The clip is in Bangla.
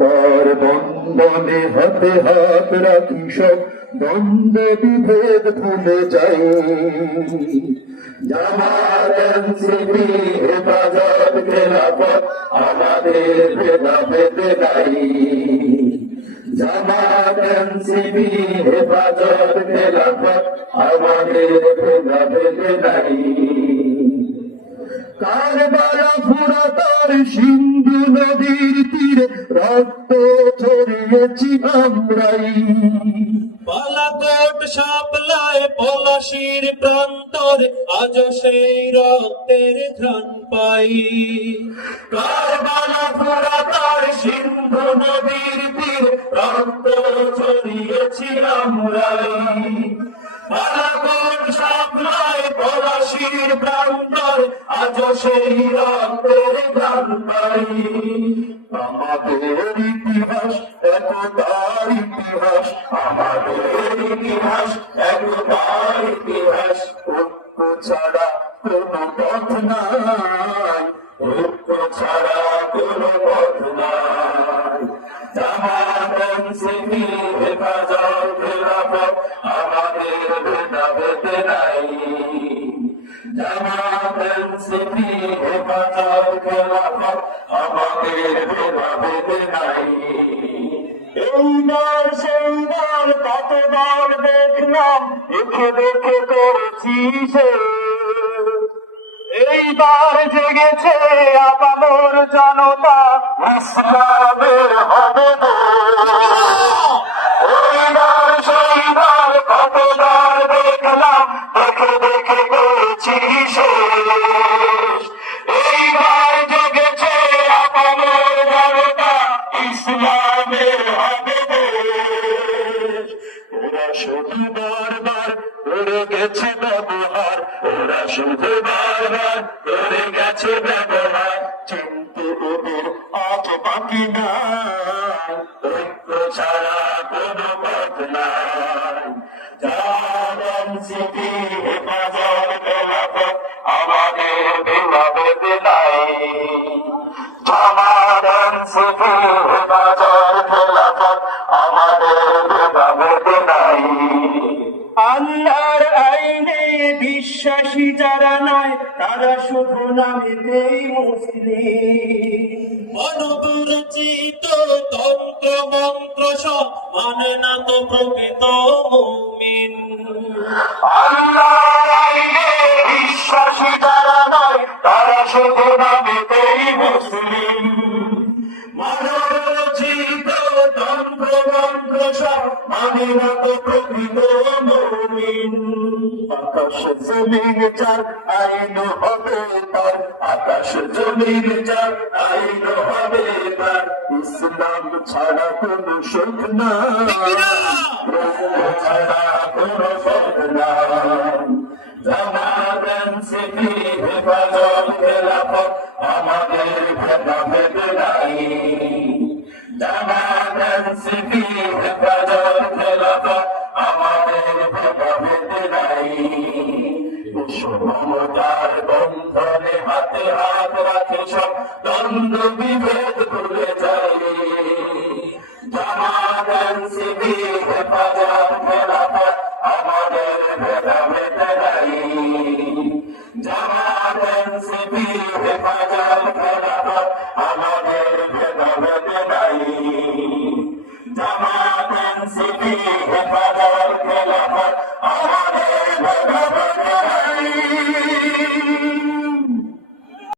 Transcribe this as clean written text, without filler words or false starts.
তার বন্ধনে হাতে হাত রাখি সব দ্বন্দ্ব বিভেদ ভুলে যাই। জামাত এনসিপি হেফাজত খেলাফত আমাদের ভেদাভেদ নাই। জামাত এনসিপি হেফাজত খেলাফত আমাদের ভেদাভেদ নাই। কারবালা ফুরাতার সিন্ধু নদীর তীরে রক্ত ঝরিয়েছি আমরাই। বালাকোট শাপলায় পলাশির প্রান্তরে আজ সেই রক্তের ঘ্রাণ পাই। কারবালা ফুরাতার সিন্ধু নদীর তীরে রক্ত ঝরিয়েছি আমরাই। বালাকোট শাপলায় পলাশির প্রান্তরে আজ সেই রক্তের ঘ্রাণ পাই। আমাদের ইতিহাস একতার ইতিহাস, আমাদের ইতিহাস একতার ইতিহাস। ঐক্য ছাড়া কোনো পথ নাই, ঐক্য ছাড়া কোনো পথ নাই। জামাত এনসিপি হেফাজত খেলাফত আমাদের ভেদাভেদ নাই। জামাত এনসিপি হেফাজত খেলাফত আমাদের ভেদাভেদ নাই। এইবার সেইবার কতবার দেখলাম দেখে দেখে করেছি সে। এইবার জেগেছে আপামর জনতা, ইসলামের হবে এইবার সেইবার কতবার দেখলাম দেখে দেখে করেছি শেষ। এইবার জেগেছে আপামর জনতা, ইসলামের হবে দেশ। ওরা শুধু বারবার করে গেছে ব্যবহার, ওরা শুধু বারবার করে গেছে ব্যবহার। কিন্তু ওদের আজ বাকি নাই, ঐক্য ছাড়া কোনো পথ নাই। জামাত এনসিপি হেফাজত খেলাফত আমাদের ভেদাভেদ নাই। জামাত এনসিপি হেফাজত খেলাফত আমাদের ভেদাভেদ নাই। আল্লাহর আইনে বিশ্বাসী যারা নয় তারা শুধু নামেতেই মুসলিম। মানবরচিত তন্ত্র মন্ত্র সব মানে না তো প্রকৃত মুমিন। আল্লাহর আইনে বিশ্বাসী যারা নয় তারা শুধু নামেতেই মুসলিম। মানবরচিত তন্ত্র মন্ত্র সব মানে না তো প্রকৃত মুমিন। আকাশ জমিন যার আইন হবে তার, আকাশ জমিন যার আইন হবে তার। ইসলাম ছাড়া কোনো সুখ নাই, ছাড়া কোনো সুখ নাই। জামাত এনসিপি হেফাজত খেলাফত আমাদের ভেদাভেদ নাই। জামাত এনসিপি হেফাজত খেলাফত আমাদের ভেদাভেদ নাই। মমতার বন্ধনে হাতে হাত রাখে সব দ্বন্দ্ব বিভেদ ভুলে যাই। জামাত এনসিপি হেফাজত খেলাফত আমাদের ভেদাভেদ নাই। জামাত এনসিপি হেফাজত খেলাফত আমাদের ভেদাভেদ নাই। জামাত এনসিপি হেফাজত